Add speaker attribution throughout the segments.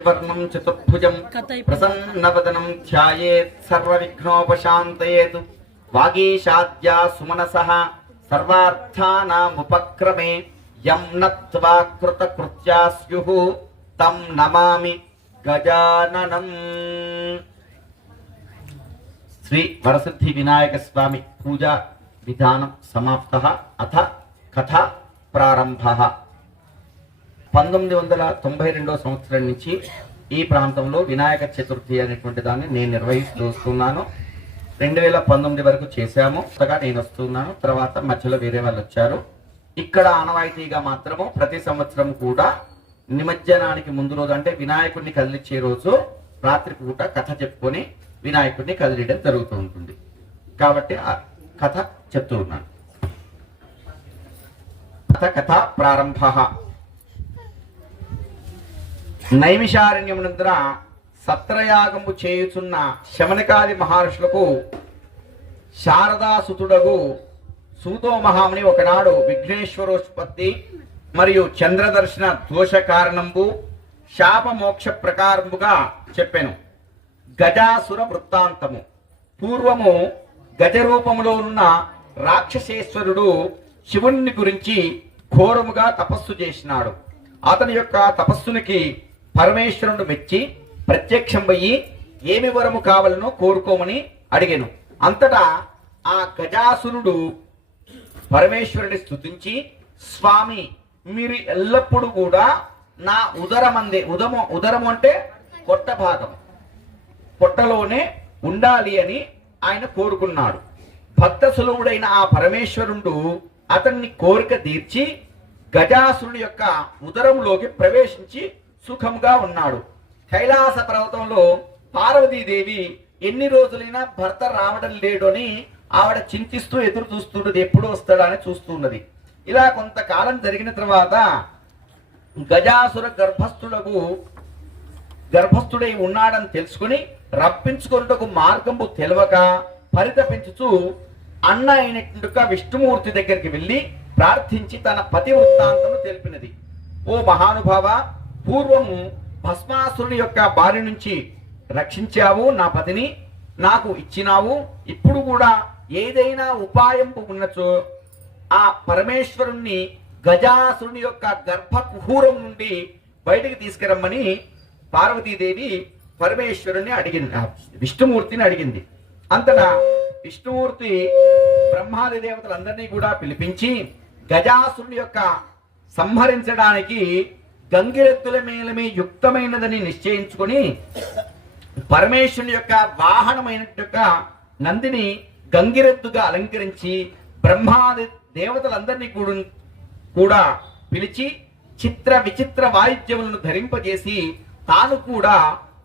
Speaker 1: వర్ణం చతుర్భుజం ప్రసన్నవదనం ధ్యాయేత్ సర్వవిఘ్నోపశాంతయేత్ వాగీషాద్యా సుమనసః సర్వార్థానాముపక్రమే యం నత్వా కృతకృత్యా స్యుః తం నమామి గజాననం శ్రీ వరసిద్ధి వినాయక స్వామి పూజా విధానం సమాప్త అథ కథ ప్రారంభ పంతొమ్మిది వందల తొంభై రెండో సంవత్సరం నుంచి ఈ ప్రాంతంలో వినాయక చతుర్థి అనేటువంటి దాన్ని నేను నిర్వహిస్తూ వస్తున్నాను. రెండు వేల పంతొమ్మిది వరకు చేశాము. కొత్తగా నేను వస్తున్నాను. తర్వాత మధ్యలో వేరే వాళ్ళు వచ్చారు. ఇక్కడ ఆనవాయితీగా మాత్రము ప్రతి సంవత్సరం కూడా నిమజ్జనానికి ముందు రోజు అంటే వినాయకుడిని కదిలిచ్చే రోజు రాత్రి పూట కథ చెప్పుకొని వినాయకుడిని కదిలియడం జరుగుతూ ఉంటుంది. కాబట్టి ఆ కథ చెప్తూ ఉన్నాను. కథ కథ ప్రారంభ. నైమిషారణ్యమునందున సత్రయాగము చేయుచున్న శమనకాది మహర్షులకు శారదాసుతుడగు సూతో మహాముని ఒకనాడు విఘ్నేశ్వరోత్పత్తి మరియు చంద్రదర్శన దోష కారణంబు శాపమోక్ష ప్రకారముగా చెప్పాను. గజాసుర వృత్తాంతము. పూర్వము గజరూపములో ఉన్న రాక్షసేశ్వరుడు శివుణ్ణి గురించి ఘోరముగా తపస్సు చేసినాడు. అతని యొక్క తపస్సునికి పరమేశ్వరుడు మెచ్చి ప్రత్యక్షం పోయి ఏమి వరము కావాలనో కోరుకోమని అడిగాను. అంతటా ఆ గజాసురుడు పరమేశ్వరుని స్తుతించి స్వామి మీరు ఎల్లప్పుడూ కూడా నా ఉదరమందే ఉదము ఉదరము అంటే పొట్ట భాగం పొట్టలోనే ఉండాలి అని ఆయన కోరుకున్నాడు. భక్త సులువుడైన ఆ పరమేశ్వరుడు అతన్ని కోరిక తీర్చి గజాసురుడి యొక్క ఉదరంలోకి ప్రవేశించి సుఖంగా ఉన్నాడు. కైలాస పర్వతంలో పార్వతీదేవి ఎన్ని రోజులైనా భర్త రావడం లేడు అని ఆవిడ చింతిస్తూ ఎదురు చూస్తున్నది ఎప్పుడు వస్తాడా అని చూస్తున్నది ఇలా కొంతకాలం జరిగిన తర్వాత గజాసుర గర్భస్థులకు గర్భస్థుడై ఉన్నాడని తెలుసుకుని రప్పించుకొనుటకు మార్గము తెలవక పరితపించుచు అన్న అయినట్టుగా విష్ణుమూర్తి దగ్గరికి వెళ్ళి ప్రార్థించి తన పతి వృత్తాంతము తెలిపినది. ఓ మహానుభావ పూర్వము భస్మాసురుని యొక్క బారి నుంచి రక్షించావు నా పతిని నాకు ఇచ్చినావు. ఇప్పుడు కూడా ఏదైనా ఉపాయం ఉన్నచో ఆ పరమేశ్వరుణ్ణి గజాసురుని యొక్క గర్భకుహూరం నుండి బయటికి తీసుకురమ్మని పార్వతీదేవి పరమేశ్వరుని అడిగింది. విష్ణుమూర్తిని అడిగింది. అంతటా విష్ణుమూర్తి బ్రహ్మాది దేవతలందరినీ కూడా పిలిపించి గజాసురుని యొక్క సంహరించడానికి గంగిరెత్తుల మేలమే యుక్తమైనదని నిశ్చయించుకొని పరమేశ్వరుని యొక్క వాహనమైనట్టు నందిని గంగిరెత్తుగా అలంకరించి బ్రహ్మాది దేవతలందరినీ కూడా కూడా పిలిచి చిత్ర విచిత్ర వాయిద్యములను ధరింపజేసి తాను కూడా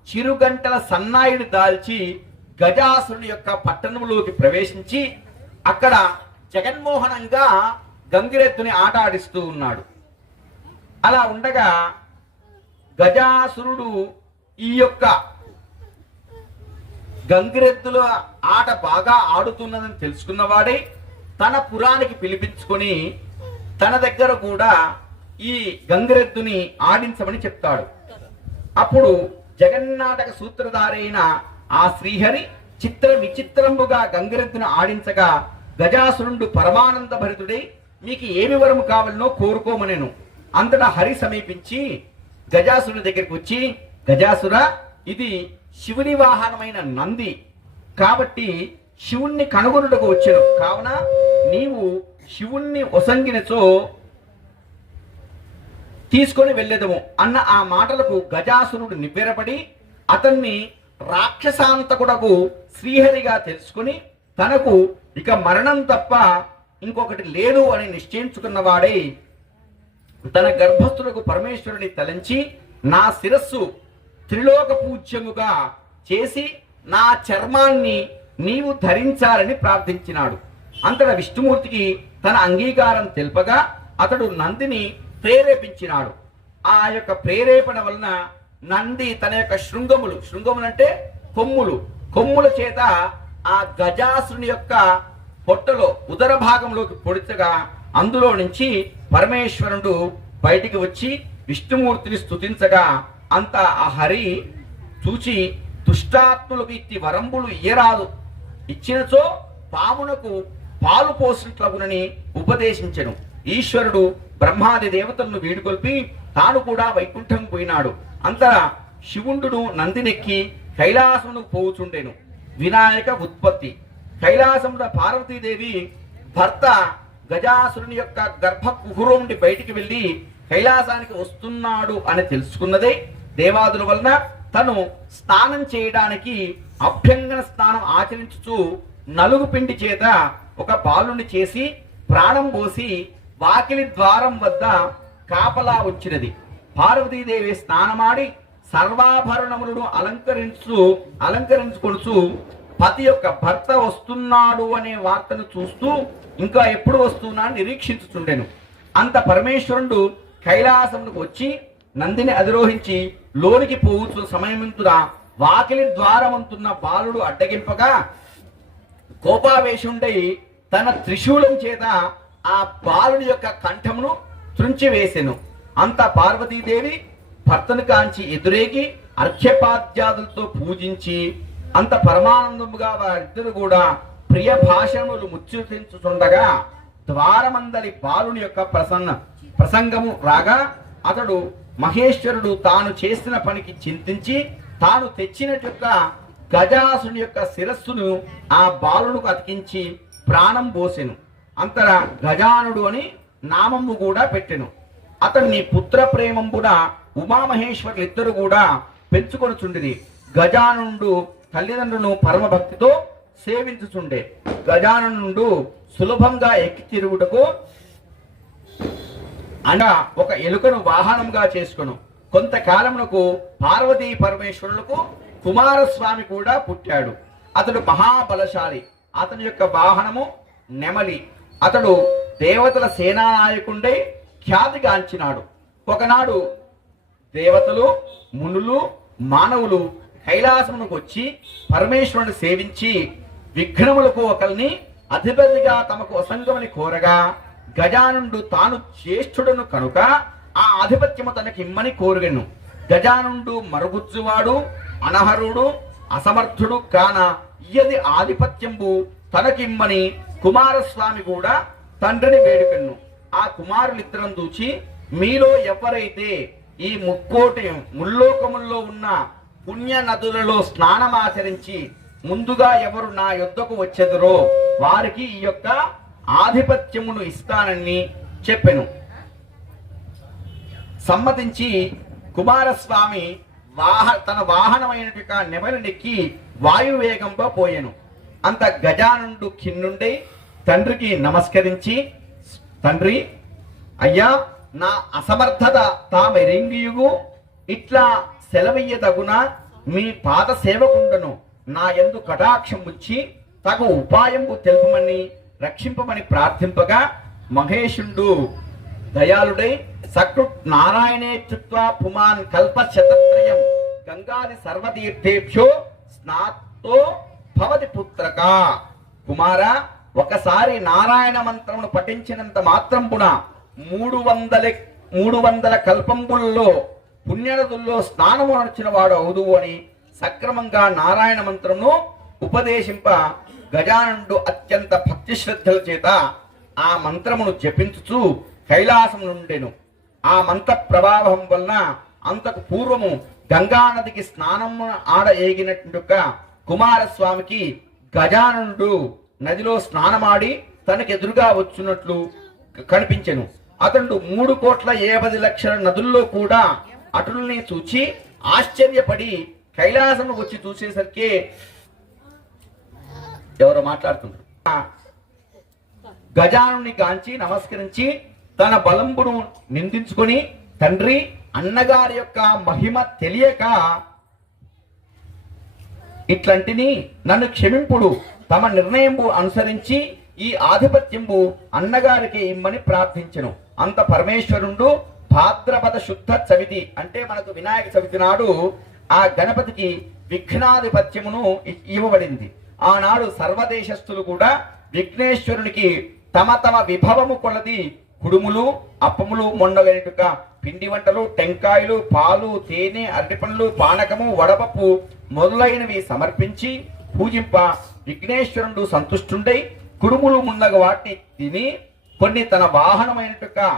Speaker 1: చిరుగంటల సన్నాయిని దాల్చి గజాసురుని యొక్క పట్టణంలోకి ప్రవేశించి అక్కడ జగన్మోహనంగా గంగిరెత్తుని ఆట ఆడిస్తూ ఉన్నాడు. అలా ఉండగా గజాసురుడు ఈ యొక్క గంగిరెద్దుల ఆట బాగా ఆడుతున్నదని తెలుసుకున్నవాడే తన పురానికి పిలిపించుకొని తన దగ్గర కూడా ఈ గంగిరెద్దుని ఆడించమని చెప్తాడు. అప్పుడు జగన్నాటక సూత్రధారైన ఆ శ్రీహరి చిత్ర విచిత్రముగా గంగిరెద్దును ఆడించగా గజాసురుడు పరమానంద భరితుడై మీకు ఏమి వరము కావాలనో కోరుకోమనేను. అంతటా హరి సమీపించి గజాసురుని దగ్గరికి వచ్చి గజాసుర ఇది శివుని వాహనమైన నంది. కాబట్టి శివుణ్ణి కనుగొనుటకు వచ్చాను. కావున నీవు శివుణ్ణి ఒసంగినచో తీసుకొని వెళ్ళేదము అన్న ఆ మాటలకు గజాసురుడు నివ్వెరపడి అతన్ని రాక్షసాంతకుడకు శ్రీహరిగా తెలుసుకుని తనకు ఇక మరణం తప్ప ఇంకొకటి లేదు అని నిశ్చయించుకున్నవాడై తన గర్భస్థులకు పరమేశ్వరుని తలంచి నా శిరస్సు త్రిలోక పూజ్యముగా చేసి నా చర్మాన్ని నీవు ధరించాలని ప్రార్థించినాడు. అంతట విష్ణుమూర్తికి తన అంగీకారం తెలుపగా అతడు నందిని ప్రేరేపించినాడు. ఆ యొక్క ప్రేరేపణ వలన నంది తన యొక్క శృంగములు శృంగములు అంటే కొమ్ములు కొమ్ముల చేత ఆ గజాసుని యొక్క పొట్టలో ఉదర భాగంలోకి పొడిచగా అందులో నుంచి పరమేశ్వరుడు బయటికి వచ్చి విష్ణుమూర్తిని స్తుతించగా అంత ఆ హరి చూచి దుష్టాత్ములకు ఇట్టి వరంబులు ఇయ్యరాదు ఇచ్చినచో పామునకు పాలు పోసినట్లగునని ఉపదేశించెను. ఈశ్వరుడు బ్రహ్మాది దేవతలను వీడుకొల్పి తాను కూడా వైకుంఠం పోయినాడు. అంతరా శివుండును నందినెక్కి కైలాసమును పోవుచుండెను. వినాయక ఉత్పత్తి. కైలాసమున పార్వతీదేవి భర్త గజాసురుని యొక్క గర్భ కుహురం నుండి బయటికి వెళ్ళి కైలాసానికి వస్తున్నాడు అని తెలుసుకున్నదే దేవాదుల వలన తను స్నానం చేయడానికి అభ్యంగన స్నానం ఆచరించుచు నలుగు పిండి చేత ఒక బాలుని చేసి ప్రాణం పోసి వాకిలి ద్వారం వద్ద కాపలా వచ్చినది పార్వతీదేవి స్నానమాడి సర్వాభరణములను అలంకరించు అలంకరించుకొనుచు పతి యొక్క భర్త వస్తున్నాడు అనే వార్తను చూస్తూ ఇంకా ఎప్పుడు వస్తున్నా నిరీక్షించుచుండెను. అంత పరమేశ్వరుడు కైలాసమునకు వచ్చి నందిని అధిరోహించి లోనికి పోవచ్చు సమయమంతున వాకిలి ద్వారమంతున్న బాలుడు అడ్డగింపగా కోపావేశుండై తన త్రిశూలం చేత ఆ బాలుడి యొక్క కంఠమును త్రుంచివేసెను. అంత పార్వతీదేవి భర్తను కాంచి ఎదురేగి అర్ఘ్యపాద్యాదులతో పూజించి అంత పరమానందముగా వారిద్దరు కూడా ప్రియ భాషణములు ముచ్చటించుచుండగా ద్వారమందలి బాలుని యొక్క ప్రసన్న ప్రసంగము రాగా అతడు మహేశ్వరుడు తాను చేసిన పనికి చింతించి తాను తెచ్చిన యొక్క గజాసుని యొక్క శిరస్సును ఆ బాలునుకు అతికించి ప్రాణం పోసెను. అంతర గజానుడు అని నామము కూడా పెట్టెను. అతన్ని పుత్ర ప్రేమం కూడా ఉమామహేశ్వరులు ఇద్దరు కూడా పెంచుకొనుచుండిరి. గజానుడు తల్లిదండ్రులను పరమభక్తితో సేవించుచుండే. సేవించుచుండే గజానుడు సులభంగా ఎక్కి తిరుగుటకు అనగా ఒక ఎలుకను వాహనంగా చేసుకును. కొంతకాలమునకు పార్వతీ పరమేశ్వరులకు కుమారస్వామి కూడా పుట్టాడు. అతడు మహాబలశాలి. అతని యొక్క వాహనము నెమలి. అతడు దేవతల సేనానాయకుండే ఖ్యాతిగాంచినాడు. ఒకనాడు దేవతలు మునులు మానవులు కైలాసమునకు వచ్చి పరమేశ్వరుని సేవించి విఘ్నములకు ఒకరిని అధిపతిగా తమకు అసంగమని కోరగా గజానుండు తాను జ్యేష్ఠుడను కనుక ఆ ఆధిపత్యము తనకి ఇమ్మని కోరుగను గజానుండు మరుగుజ్జువాడు అనహరుడు అసమర్థుడు కాన ఇయది ఆధిపత్యంబు తనకిమ్మని కుమారస్వామి కూడా తండ్రిని వేడుకను ఆ కుమారులిద్దరం దూచి మీలో ఎవరైతే ఈ ముక్కోటి ముల్లోకముల్లో ఉన్న పుణ్య నదులలో స్నానమాచరించి ముందుగా ఎవరు నా యొద్దకు వచ్చెదరో వారికి ఈ యొక్క ఆధిపత్యమును ఇస్తానని చెప్పెను. సమ్మతించి కుమారస్వామి వాహ తన వాహనమైనటువంటి నెమలినెక్కి వాయువేగంలో పోయెను. అంత గజానుండు కిన్నుండి తండ్రికి నమస్కరించి తండ్రి అయ్యా నా అసమర్థత తామెరింగియుగు. ఇట్లా సెలవయ్యదగున మీ పాద సేవకుండను. నా ఎందు కటాక్షం ఉంచి తగు ఉపాయంకు తెలుపమని రక్షింపమని ప్రార్థింపగా మహేషుండు దయాళుడై సకృత్ నారాయణే చుత్వా పుమాన్ కల్ప శతత్రయం గంగాది సర్వతీర్థేభ్యో స్నాతో భవతి పుత్రక. కుమార ఒకసారి నారాయణ మంత్రమును పఠించినంత మాత్రంపున మూడు వందల మూడు వందల కల్పంబుల్లో పుణ్యనదుల్లో స్నానము నడిచిన వాడు అవుదు అని సక్రమంగా నారాయణ మంత్రమును ఉపదేశింప గజానండు అత్యంత భక్తి శ్రద్ధల చేత ఆ మంత్రమును జపించుచు కైలాసం నుండెను. ఆ మంత్ర ప్రభావం వలన అంతకు పూర్వము గంగా నదికి స్నానం ఆడ ఏగినట్టుగా కుమారస్వామికి గజానుడు నదిలో స్నానమాడి తనకు ఎదురుగా వచ్చినట్లు కనిపించెను. అతడు మూడు కోట్ల ఏపది లక్షల నదుల్లో కూడా అటుల్ని చూచి ఆశ్చర్యపడి కైలాసం వచ్చి చూసేసరికి ఎవరో మాట్లాడుతున్నారు. గజానుని గాంచి నమస్కరించి తన బలంబును నిందించుకొని తండ్రి అన్నగారి యొక్క మహిమ తెలియక ఇట్లాంటిని నన్ను క్షమింపుడు తమ నిర్ణయంబు అనుసరించి ఈ ఆధిపత్యంబు అన్నగారికి ఇమ్మని ప్రార్థించను. అంత పరమేశ్వరుడు భాద్రపద శుద్ధ చవితి అంటే మనకు వినాయక చవితి నాడు ఆ గణపతికి విఘ్నాధిపత్యమును ఇవ్వబడింది. ఆనాడు సర్వదేశస్థులు కూడా విఘ్నేశ్వరునికి తమ తమ విభవము కొలది కుడుములు అప్పములు మొండగైనట్టుగా పిండి వంటలు టెంకాయలు పాలు తేనె అరటిపండ్లు పానకము వడపప్పు మొదలైనవి సమర్పించి పూజింప విఘ్నేశ్వరుడు సంతుష్టుండై కుడుములు ముందగ వాటిని తిని కొన్ని తన వాహనమైనట్టుగా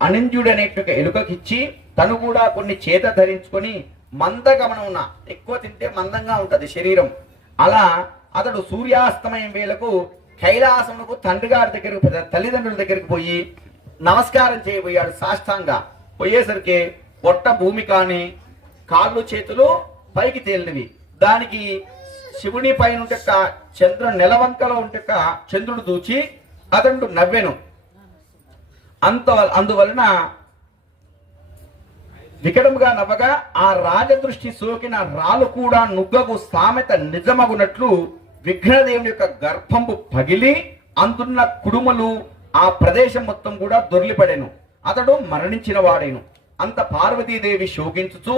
Speaker 1: అనింద్యుడనేట్టుక ఎలుకకిచ్చి తను కూడా కొన్ని చేత ధరించుకొని మందగమనమున ఎక్కువ తింటే మందంగా ఉంటుంది శరీరం. అలా అతడు సూర్యాస్తమయం వేళకు కైలాసమునకు తండ్రి గారి దగ్గరకు తల్లిదండ్రుల దగ్గరికి పోయి నమస్కారం చేయబోయాడు సాష్టాంగా. పోయేసరికి పొట్ట భూమి కాని కాళ్ళు చేతులు పైకి తేలినవి. దానికి శివుని పైన ఉంటే చంద్ర నెలవంకలో ఉంటే చంద్రుడు దూచి అతడు నవ్వెను. అంత అందువలన వికటముగా నవ్వగా ఆ రాజదృష్టి సోకిన రాలు కూడా నుగ్గకు సామెత నిజమగునట్లు విఘ్నదేవుని యొక్క గర్భంపు పగిలి అందున్న కుడుమలు ఆ ప్రదేశం మొత్తం కూడా దొర్లిపడెను. అతడు మరణించిన వాడేను. అంత పార్వతీదేవి శోకించుచు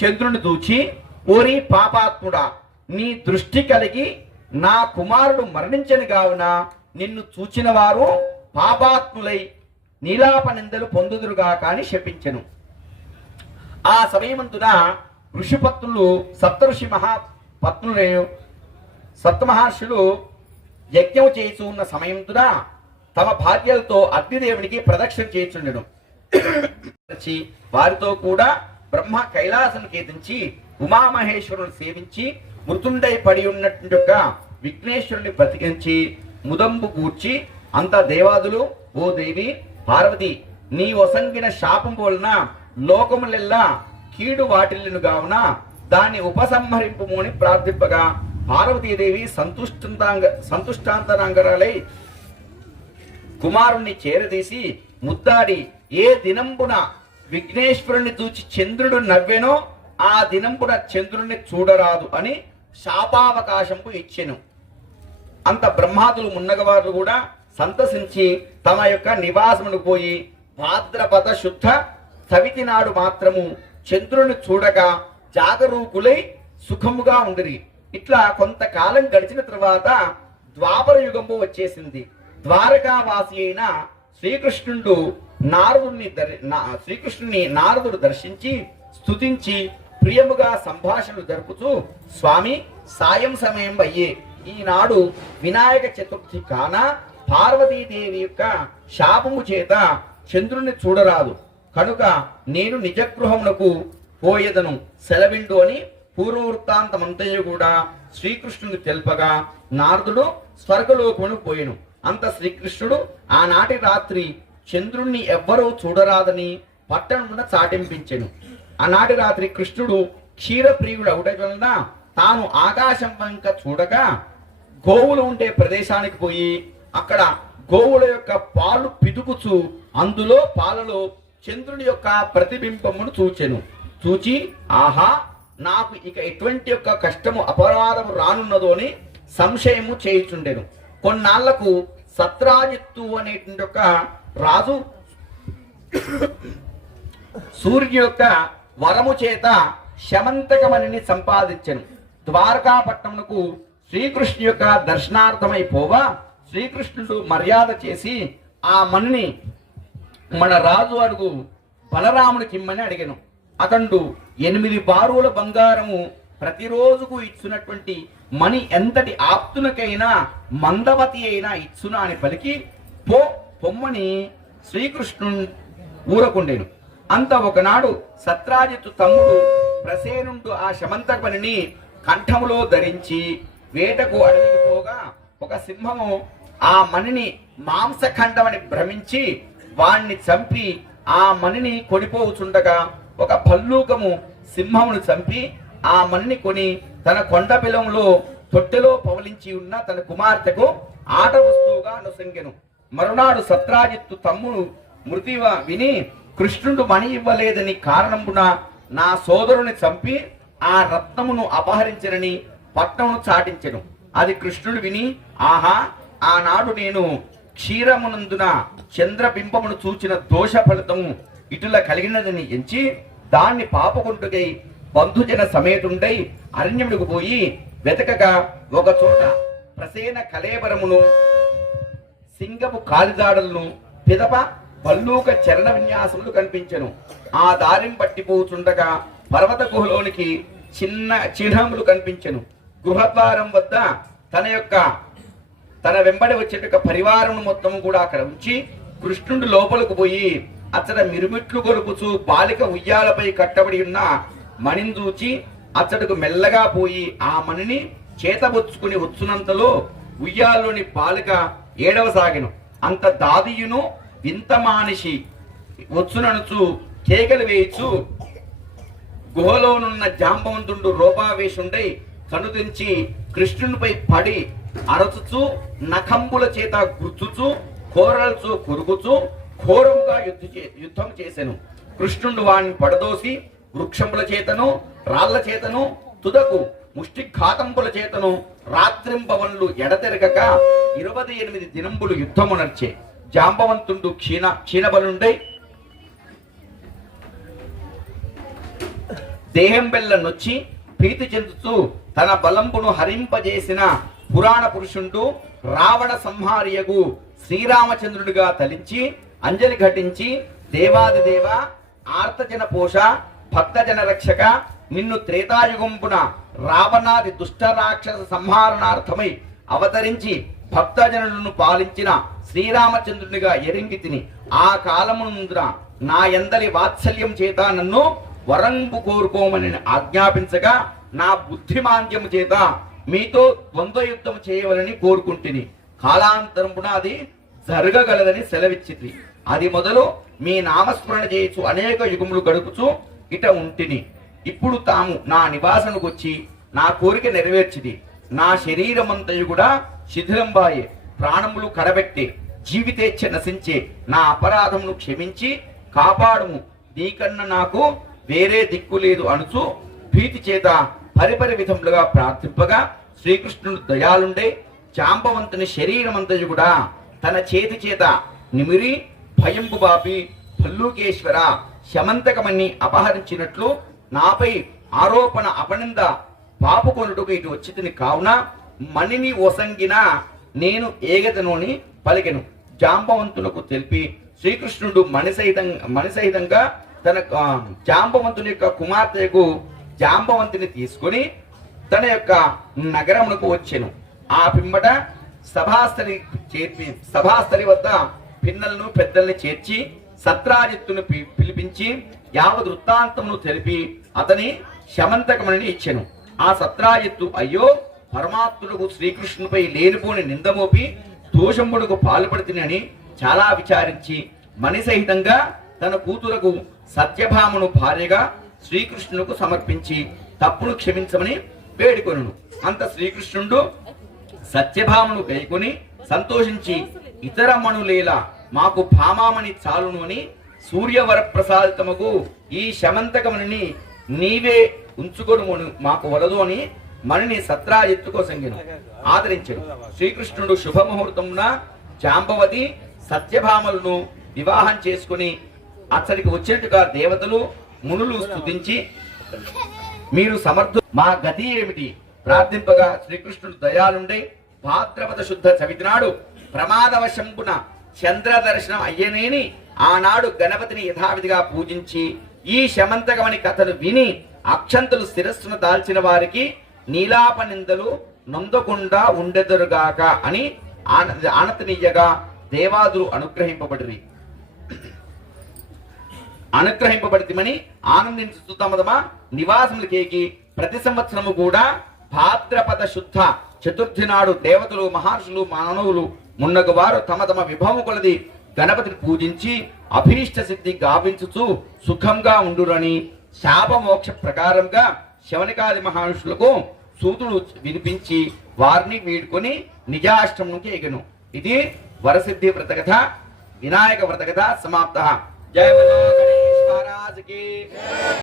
Speaker 1: చంద్రుని దూచి ఓరి పాపాత్ముడా నీ దృష్టి కలిగి నా కుమారుడు మరణించని కావున నిన్ను చూచిన వారు పాపాత్ములై నీలాప నిందలు పొందుదురుగా కాని శపించెను. ఆ సమయమంతున ఋషిపత్నులు సప్తఋషి మహా పత్నులు సప్తమహర్షులు యజ్ఞం చేస్తూ ఉన్న సమయంతున తమ భార్యలతో అగ్నిదేవునికి ప్రదక్షిణ చేయుచుండెను. వారితో కూడా బ్రహ్మ కైలాసం కేతించి ఉమామహేశ్వరుని సేవించి మృతుండై పడి ఉన్నటువంటి యొక్క విఘ్నేశ్వరుని బ్రతికించి ముదంబు కూర్చి అంత దేవాదులు ఓ దేవి పార్వతి నీ వసంగిన శాపం వలన లోకములెల్లా కీడు వాటిల్లును కావున దాన్ని ఉపసంహరింపు అని ప్రార్థింపగా పార్వతీదేవి సంతుష్టాంగ సంతుష్టాంతరాంగరాలై కుమారుణ్ణి చేరదీసి ముద్దాడి ఏ దినంబున విఘ్నేశ్వరుని చూచి చంద్రుడు నవ్వెనో ఆ దినంబున చంద్రుణ్ణి చూడరాదు అని శాపావకాశంపు ఇచ్చెను. అంత బ్రహ్మాదులు మున్నగవారు కూడా సంతసించి తమ యొక్క నివాసమును పోయి భాద్రపద శుద్ధ సవితి నాడు మాత్రము చంద్రుని చూడగా జాగరూకులై సుఖముగా ఉండిరి. ఇట్లా కొంతకాలం గడిచిన తర్వాత ద్వాపర యుగము వచ్చేసింది. ద్వారకావాసి అయిన శ్రీకృష్ణుడు నారదుని దర్ నా- శ్రీకృష్ణుని నారదుడు దర్శించి స్తుతించి ప్రియముగా సంభాషణలు జరుపుతూ స్వామి సాయం సమయం అయ్యే ఈనాడు వినాయక చతుర్థి కాన పార్వతీదేవి యొక్క శాపము చేత చంద్రుని చూడరాదు. కనుక నేను నిజగృహమునకు పోయేదను సెలవిండు అని పూర్వవృత్తాంతమంతయు కూడా శ్రీకృష్ణుని తెలుపగా నారదుడు స్వర్గలోకమును పోయెను. అంత శ్రీకృష్ణుడు ఆనాటి రాత్రి చంద్రుణ్ణి ఎవ్వరూ చూడరాదని పట్టణమున చాటింపించెను. ఆనాటి రాత్రి కృష్ణుడు క్షీరప్రియుడు అవుట వలన తాను ఆకాశం వంక చూడగా గోవులు ఉండే ప్రదేశానికి పోయి అక్కడ గోవుల యొక్క పాలు పిదుకుచు అందులో పాలలో చంద్రుని యొక్క ప్రతిబింబమును చూచెను. చూచి ఆహా నాకు ఇక ఎటువంటి యొక్క కష్టము అపరాధము రానున్నదో అని సంశయము చేయుచుండెను. కొన్నాళ్ళకు సత్రాజిత్తు అనేటువంటి ఒక రాజు సూర్యుని యొక్క వరము చేత శమంతకమణిని సంపాదించను. ద్వారకాపట్నమునకు శ్రీకృష్ణు యొక్క దర్శనార్థమైపోగా శ్రీకృష్ణుడు మర్యాద చేసి ఆ మణిని మన రాజు అడుగు బలరాముడికి ఇమ్మని అడిగాను. అతడు ఎనిమిది బారుల బంగారము ప్రతిరోజుకు ఇచ్చినటువంటి మణి ఎంతటి ఆప్తునకైనా మందవతి అయినా ఇచ్చునా అని పలికి పో పొమ్మని శ్రీకృష్ణుని ఊరకుండేను. అంత ఒకనాడు సత్రాజిత్తు తమ్ముడు ప్రసేనుండు ఆ శమంత పనిని కంఠములో ధరించి వేటకు అడవికి పోగా ఒక సింహము ఆ మణిని మాంసఖండమని భ్రమించి వాణ్ణి చంపి ఆ మణిని కొనిపోవుచుండగా ఒక భల్లూకము సింహమును చంపి ఆ మణిని కొని తన కొండ బిలంలో తొట్టెలో పవలించి ఉన్న తన కుమార్తెకు ఆట వస్తువుగా అనుసంగెను. మరునాడు సత్రాజిత్తు తమ్ముడు మృతివ విని కృష్ణుడు మణి ఇవ్వలేదని కారణమున నా సోదరుని చంపి ఆ రత్నమును అపహరించరని పట్నమును చాటించెను. అది కృష్ణుడు విని ఆహా ఆనాడు నేను క్షీరమునందున చంద్రబింబమును చూచిన దోష ఫలితము ఇటుల కలిగినదని ఎంచి దాన్ని పాపకుంటుకై బంధుజన సమేతుండై అరణ్యముడికి పోయి వెతకగా ఒక చోట ప్రసేన కలేబరమును సింగపు కాలిదాడలను పిదప పల్లూక చరణ విన్యాసములు కనిపించెను. ఆ దారిని పట్టిపోచుండగా పర్వత గుహలోనికి చిన్న చిహ్నములు కనిపించెను. గుహద్వారం వద్ద తన యొక్క తన వెంబడి వచ్చేట పరివారం మొత్తం కూడా అక్కడ ఉంచి కృష్ణుడు లోపలకు పోయి అతడ మిరుమిట్లు కొరుకుచు బాలిక ఉయ్యాలపై కట్టబడి ఉన్న మణిని చూచి అతడుకు మెల్లగా పోయి ఆ మణిని చేతబొచ్చుకుని వచ్చునంతలో ఉయ్యాల్లోని బాలిక ఏడవ సాగిను అంత దాదియును వింత మానిషి వచ్చుననుచు కేకలు వేయచు గుహలోనున్న జాంబవంతుడు రూపావేశుండై కనుదించి కృష్ణునిపై పడి అరచుచు నఖంబుల చేత గుర్చుచు కోరల్చు కొరుకుచు ఘోరముగా యుద్ధ యుద్ధం చేసెను. కృష్ణుడు వాణ్ణి పడదోసి వృక్షముల చేతను రాళ్ళ చేతను తుదకు ముష్టి ముష్టిఘాతంబుల చేతను రాత్రింబవన్లు ఎడతెరగక ఇరవై ఎనిమిది దినంబులు యుద్ధమునర్చే. జాంబవంతుండు క్షీణ క్షీణబలుండై దేహం బెల్ల నొచ్చి ప్రీతి చెందుతూ తన బలంపును హరింపజేసిన పురాణ పురుషుండు రావణ సంహారియగు శ్రీరామచంద్రుడిగా తలించి అంజలి ఘటించి దేవాదిదేవ ఆర్తజన పోష భక్తజన రక్షక నిన్ను త్రేతాయుగంపున రావణాది దుష్ట రాక్షస సంహారణార్థమై అవతరించి భక్తజనులను పాలించిన శ్రీరామచంద్రునిగా ఎరింగి తిని ఆ కాలమునందున నా ఎందలి వాత్సల్యం చేత నన్ను వరంపు కోరుకోమని ఆజ్ఞాపించగా నా బుద్ధిమాంద్యము చేత మీతో ద్వంద్వ యుద్ధం చేయవలని కోరుకుంటుని. కాలాంతరమున అది జరగగలదని సెలవిచ్చింది అది మొదలు మీ నామస్మరణ చేయొచ్చు అనేక యుగములు గడుపుచు ఇట ఉంటిని. ఇప్పుడు తాము నా నివాసనకు వచ్చి నా కోరిక నెరవేర్చిది. నా శరీరమంతయు కూడా శిథిలంబాయే. ప్రాణములు కడబెట్టి జీవితేచ్ఛ నశించే నా అపరాధమును క్షమించి కాపాడుము. నీకన్నా నాకు వేరే దిక్కు లేదు అనుచు. భీతి చేత పరిపరి విధములుగా ప్రార్థింపగా శ్రీకృష్ణుడు దయాలుండే జాంబవంతుని శరీరమంతయు కూడా తన చేతి చేత నిమిరి భయంబు బాపి భల్లూకేశ్వర శమంతకమని అపహరించినట్లు నాపై ఆరోపణ అపనింద పాపుకొనుటకు ఇటు వచ్చితిని కావున మణిని ఒసంగిన నేను ఏగతనుని పలికెను. జాంబవంతులకు తెలిపి శ్రీకృష్ణుడు మణిసహితం మణిసహితంగా తన జాంబవంతుని యొక్క కుమార్తెకు జాంబవంతిని తీసుకొని తన యొక్క నగరమునకు వచ్చెను. ఆ పిమ్మట సభాస్థలి చేర్పి సభాస్థలి వద్ద పిన్నలను పెద్దల్ని చేర్చి సత్రాజిత్తును పి- పిలిపించి యావత్ వృత్తాంతమును తెలిపి అతని శమంతకమని ఇచ్చెను. ఆ సత్రాజిత్తు అయ్యో పరమాత్ముడుకు శ్రీకృష్ణుపై లేనిపోని నిందమోపి దోషంబుడుకు పాల్పడుతునని చాలా విచారించి మణిసహితంగా తన కూతురకు సత్యభామను భార్యగా శ్రీకృష్ణునికి సమర్పించి తప్పును క్షమించమని వేడుకొను అంత శ్రీకృష్ణుడు సత్యభామను గైకొని సంతోషించి ఇతర మణులేలా మాకు భామామణి చాలును అని సూర్యవరప్రసాదితముకు ఈ శమంతకముని నీవే ఉంచుకొను మాకు వలదు అని మణిని సత్రా ఎత్తుకోసంగిను ఆదరించడు శ్రీకృష్ణుడు శుభముహూర్తమున జాంబవతి సత్యభామలను వివాహం చేసుకుని అతడికి వచ్చినట్టుగా దేవతలు మునులు స్థుతించి మీరు సమర్థు మా గతి ఏమిటి? ప్రార్థింపగా శ్రీకృష్ణుడు దయాలుండే భాద్రపద శుద్ధ చవితినాడు ప్రమాదవశంపున చంద్ర దర్శనం అయ్యనేని ఆనాడు గణపతిని యథావిధిగా పూజించి ఈ శమంతకమని కథలు విని అక్షంతులు శిరస్సును దాల్చిన వారికి నీలాప నిందలు నొందకుండా ఉండెదరుగాక అని ఆన ఆనతనీయగా దేవాదులు అనుగ్రహింపబడిరి. అనుగ్రహింపబడితమని ఆనందించుతూ తమ తమ నివాసములకేకి ప్రతి సంవత్సరము కూడా భాద్రపద శుద్ధ చతుర్థి నాడు దేవతలు మహర్షులు మానవులు మున్నగు వారు తమ తమ విభవము కొలది గణపతిని పూజించి అభీష్ట సిద్ధి గావించుచు సుఖంగా ఉండురని శాపమోక్ష ప్రకారంగా శవనికాది మహర్షులకు సూతుడు వినిపించి వారిని వీడుకొని నిజాష్టమునికి ఎగను. ఇది వరసిద్ధి వ్రతకథ వినాయక వ్రతకథ సమాప్త. జయ Parás aqui.